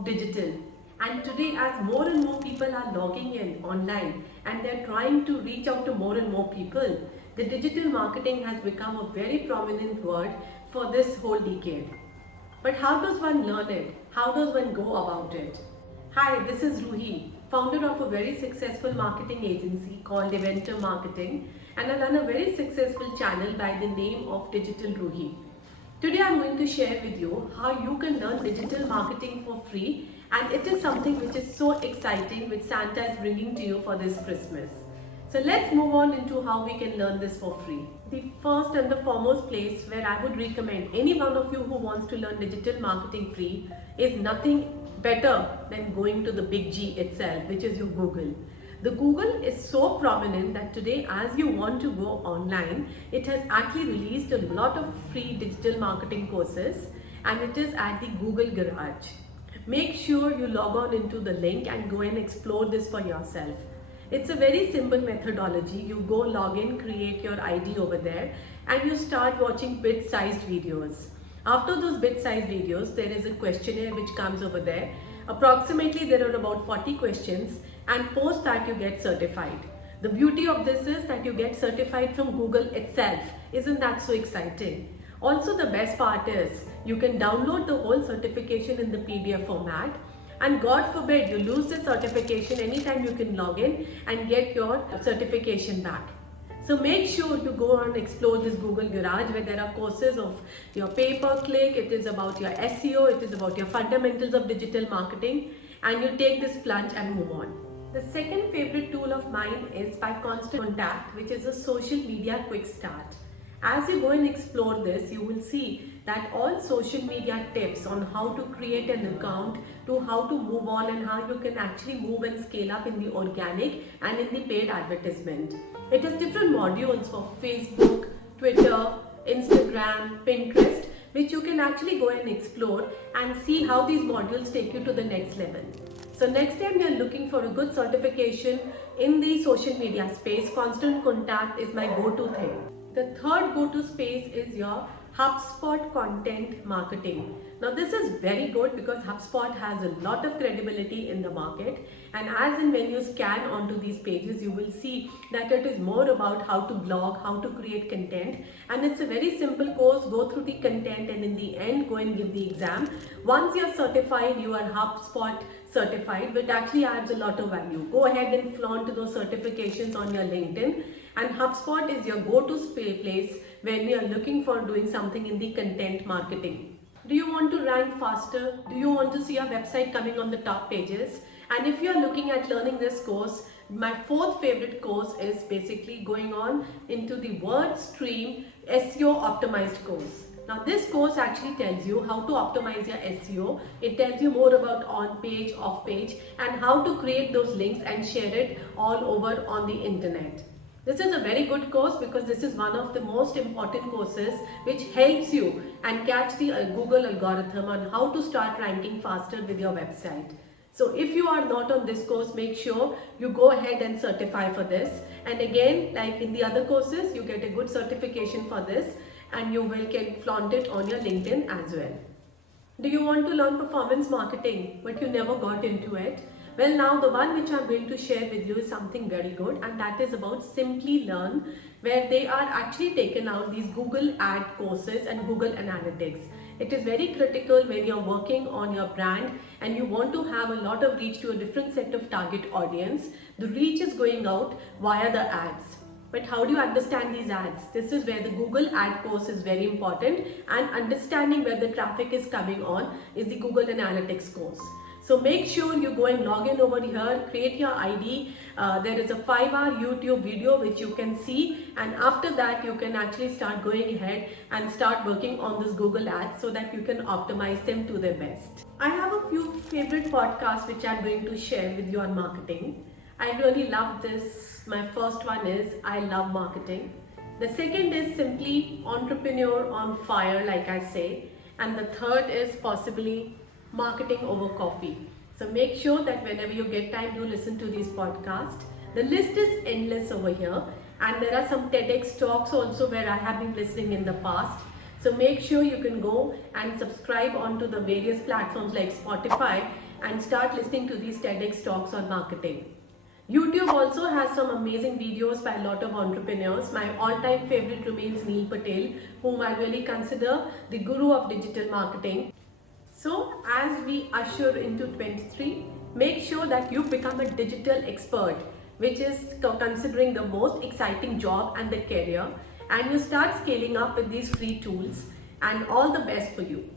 of digital. And today, as more and more people are logging in online and they're trying to reach out to more and more people, the digital marketing has become a very prominent word for this whole decade. But how does one learn it? How does one go about it? Hi, this is Ruhi, founder of a very successful marketing agency called Eventer Marketing, and I run a very successful channel by the name of Digital Ruhi. Today I'm going to share with you how you can learn digital marketing for free, and it is something which is so exciting which Santa is bringing to you for this Christmas. So let's move on into how we can learn this for free. The first and the foremost place where I would recommend any one of you who wants to learn digital marketing free is nothing better than going to the big G itself, which is your Google. The Google is so prominent that today, as you want to go online, it has actually released a lot of free digital marketing courses, and it is at the Google Garage. Make sure you log on into the link and go and explore this for yourself. It's a very simple methodology. You go log in, create your ID over there, and you start watching bit-sized videos. After those bit-sized videos, there is a questionnaire which comes over there. Approximately there are about 40 questions, and post that you get certified. The beauty of this is that you get certified from Google itself. Isn't that so exciting? Also, the best part is you can download the whole certification in the PDF format, and God forbid you lose the certification, anytime you can log in and get your certification back. So make sure you go and explore this Google Garage, where there are courses of your pay-per-click, it is about your SEO, it is about your fundamentals of digital marketing, and you take this plunge and move on. The second favorite tool of mine is by Constant Contact, which is a social media quick start. As you go and explore this, you will see that all social media tips on how to create an account, to how to move on, and how you can actually move and scale up in the organic and in the paid advertisement. It has different modules for Facebook, Twitter, Instagram, Pinterest, which you can actually go and explore and see how these modules take you to the next level. So next time you're looking for a good certification in the social media space, Constant Contact is my go-to thing. The third go-to space is your HubSpot content marketing. Now this is very good because HubSpot has a lot of credibility in the market, and as and when you scan onto these pages, you will see that it is more about how to blog, how to create content, and it's a very simple course. Go through the content and in the end go and give the exam. Once you're certified, you are HubSpot certified, which actually adds a lot of value. Go ahead and flaunt those certifications on your LinkedIn, and HubSpot is your go-to place when you are looking for doing something in the content marketing. Do you want to rank faster? Do you want to see your website coming on the top pages? And if you are looking at learning this course, my fourth favorite course is basically going on into the WordStream SEO optimized course. Now this course actually tells you how to optimize your SEO. It tells you more about on-page, off-page, and how to create those links and share it all over on the internet. This is a very good course because this is one of the most important courses which helps you and catch the Google algorithm on how to start ranking faster with your website. So if you are not on this course, make sure you go ahead and certify for this. And again, like in the other courses, you get a good certification for this, and you will get flaunt it on your LinkedIn as well. Do you want to learn performance marketing but you never got into it? Well, now the one which I'm going to share with you is something very good, and that is about Simply Learn, where they are actually taken out these Google ad courses and Google Analytics. It is very critical when you're working on your brand and you want to have a lot of reach to a different set of target audience. The reach is going out via the ads. But how do you understand these ads? This is where the Google ad course is very important, and understanding where the traffic is coming on is the Google Analytics course. So make sure you go and log in over here, create your ID. There is a 5-hour YouTube video which you can see, and after that you can actually start going ahead and start working on this Google ads so that you can optimize them to their best. I have a few favorite podcasts which I'm going to share with you on marketing. I really love this. My first one is I Love Marketing. The second is simply Entrepreneur on Fire, like I say. And the third is possibly Marketing Over Coffee. So make sure that whenever you get time, do listen to these podcasts. The list is endless over here, and there are some TEDx talks also where I have been listening in the past. So make sure you can go and subscribe onto the various platforms like Spotify and start listening to these TEDx talks on marketing. YouTube also has some amazing videos by a lot of entrepreneurs. My all-time favorite remains Neil Patel, whom I really consider the guru of digital marketing. So as we usher into 23, make sure that you become a digital expert, which is considering the most exciting job and the career, and you start scaling up with these free tools, and all the best for you.